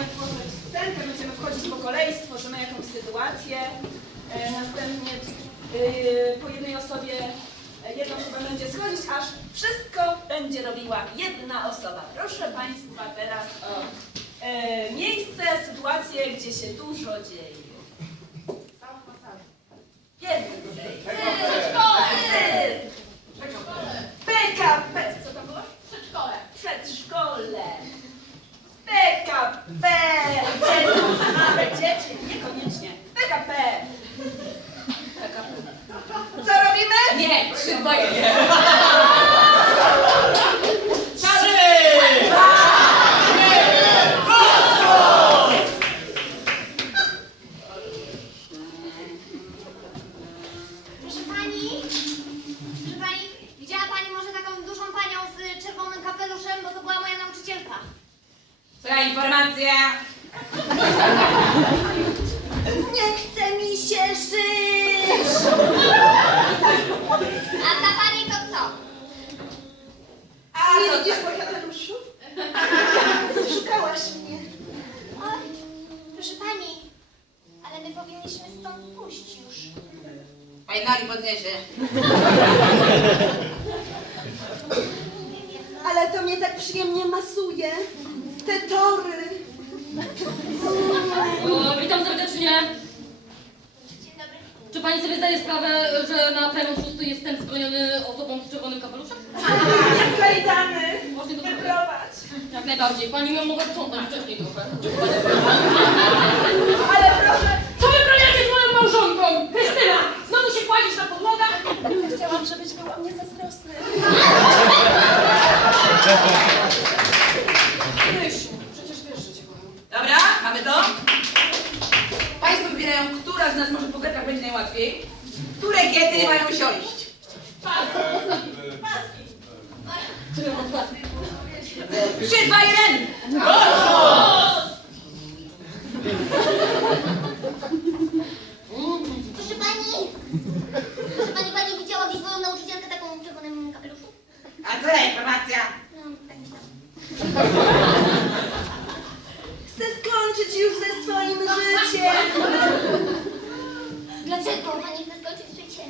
będziemy tworzyć będziemy wchodzić po kolei, stworzymy jakąś sytuację. E, następnie y, po jednej osobie, e, jedna osoba będzie schodzić, aż wszystko będzie robiła jedna osoba. Proszę Państwa teraz o e, miejsce, sytuację, gdzie się dużo dzieje. Więcej. Przedszkole! Cyrk. PKP. Co to było? Przedszkole! Przedszkole. PKP. Gdzie są małe Słuchaj, informacja! Nie chce mi się żyć! A ta pani to kto? A nie widzisz po kapeluszu? Szukałaś mnie. Oj, proszę pani, ale my powinniśmy stąd pójść już. Oj, nogi podniesie. Ale to mnie tak przyjemnie masuje. Te tory. O, witam serdecznie. Czy pani sobie zdaje sprawę, że na peron szósty jestem zbroniony osobą z czerwonym kapeluszem? Nie wklajdany. Właśnie to Wyprowadź. Jak najbardziej. Pani miała mogła sprzątnąć wcześniej trochę. Z nas może po gadkach będzie najłatwiej. Które kiety mają siąść? Trzy, dwa, jeden! Proszę pani, proszę pani, pani widziała gdzieś moją nauczycielkę taką w czerwonym kapeluszu? A co za informacja? No, tak myślałam. Chcę skończyć już ze swoim życiem. Dlaczego pani chce skończyć życie?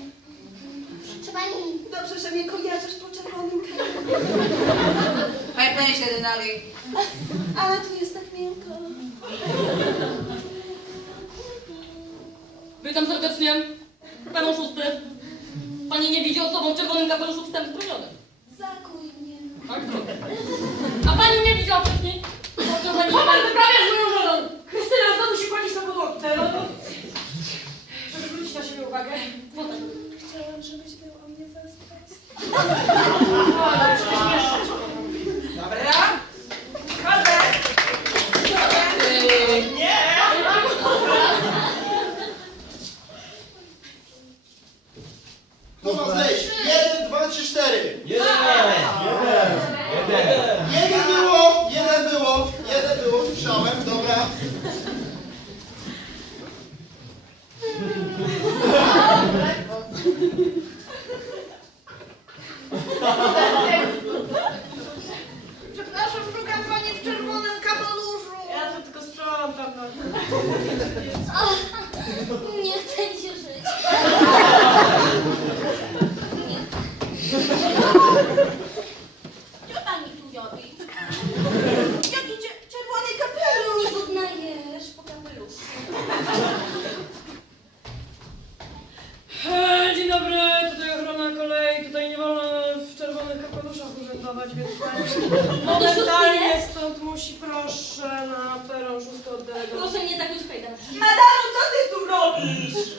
Proszę pani, Dobrze, że mnie kojarzysz po czerwonym. Panie, panie się do nogi. Ale tu jest tak miękko. Witam serdecznie. Peron szósty. Pani nie widzi osobą w czerwonym kapeluszu wstęp zbroniony. Zakuj mnie. Tak zrobię. A pani nie widziała wcześniej? Może pani Co pan wyprawia z moją żoną? Krystyna, znowu się kładziesz na podłodze. No, no. Żeby zwrócić na siebie uwagę. No tak. Chciałam, żebyś był o mnie zazdrosny. No, ale przecież wiesz, że cię kocham. Dobra. Chodzę. Yy, Kto ma zejść? Jeden, dwa, trzy, cztery. Jeden! Jeden! Jeden było, jeden było, jeden było, słyszałem, dobra. Przepraszam, szukam pani w czerwonym kapeluszu. Ja to tylko sprzątam. No. nie chce mi się żyć. Nie. Co pani tu robi? Jaki cie- czerwony kapelusz? Nie uznajesz po kapeluszu. E, Dzień dobry, tutaj ochrona kolei. Tutaj nie wolno w czerwonych urzędować, więc momentalnie stąd musi proszę na peron szósty oddelegować. Proszę nie zakłuć kajdan. Madamu, co ty tu robisz?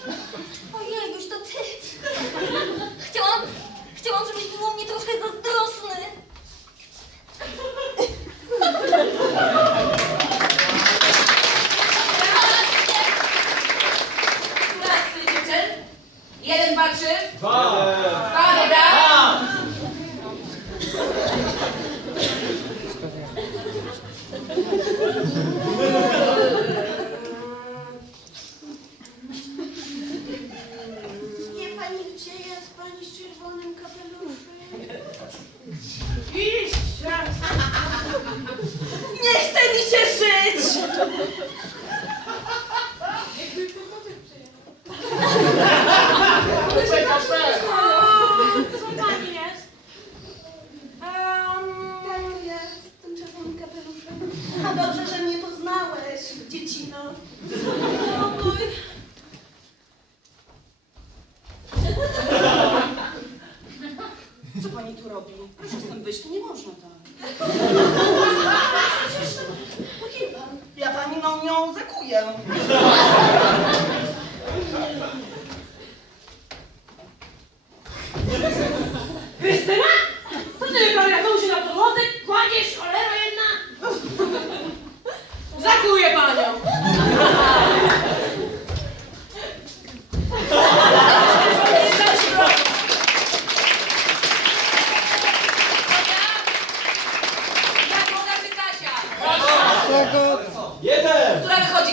piano.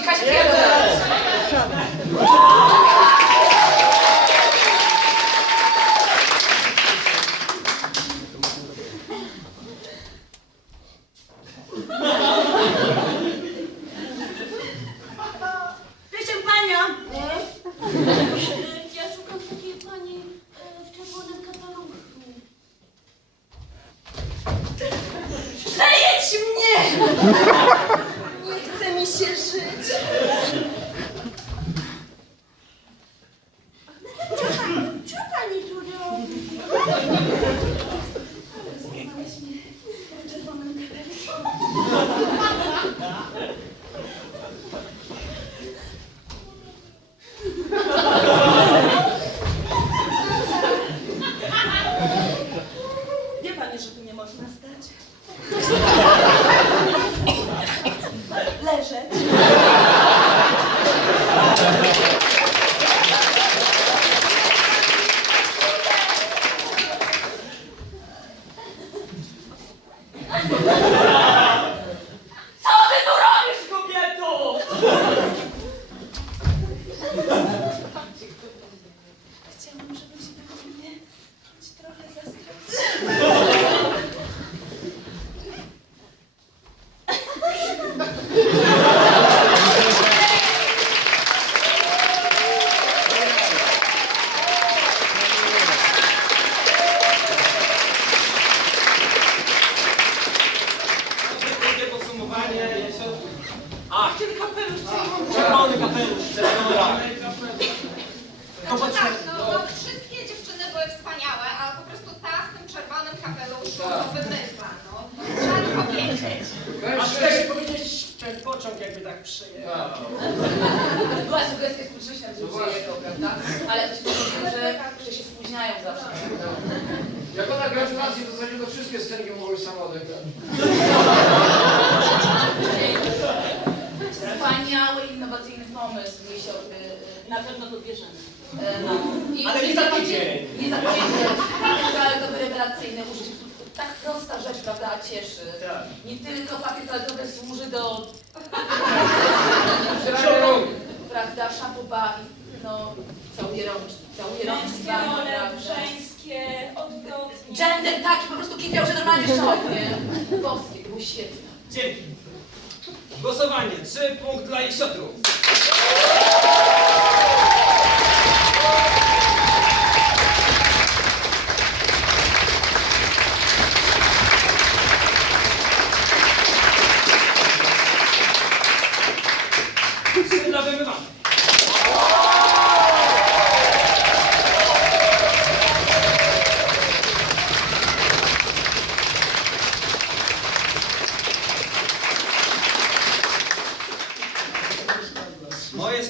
faz criança. Jesio. A, ten kapelusz, czerwony kapelusz, czerwony kapelusz. Znaczy tak, no, no wszystkie dziewczyny były wspaniałe, ale po prostu ta w tym czerwonym kapeluszu no, wymysła, no. Trzeba to powiedzieć. Aż chcesz powiedzieć ten pociąg jakby tak przyjechał. Była sugestia z Patrzysia, że przyjechał, prawda? Ale ktoś powiedział, że, że się spóźniają zawsze. Jak ona gratulacje, to za niego wszystkie scenki mogły sam odegrać. Pomysł, Misio, y, Na pewno to bierzemy. y, no. I, Ale nie za tydzień. Nie zapowiedzi, ale to rewelacyjne użyć. Tak prosta rzecz, prawda, cieszy. Tak. Nie tylko papier toaletowy służy do, prawda, szampuba i no, całuje rączki, całuje rączki, Męskie odwrotnie. Gender taki po prostu kipiał, że normalnie szok, nie? Boskie, było świetne. Dzięki. Głosowanie. Trzy punkt dla Jesiotru. Trzy Thank you.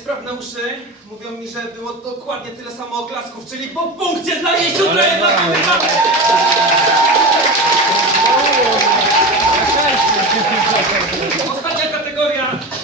spraw na uszy mówią mi, że było dokładnie tyle samo oklasków, czyli po punkcie dla niej siódra jednak!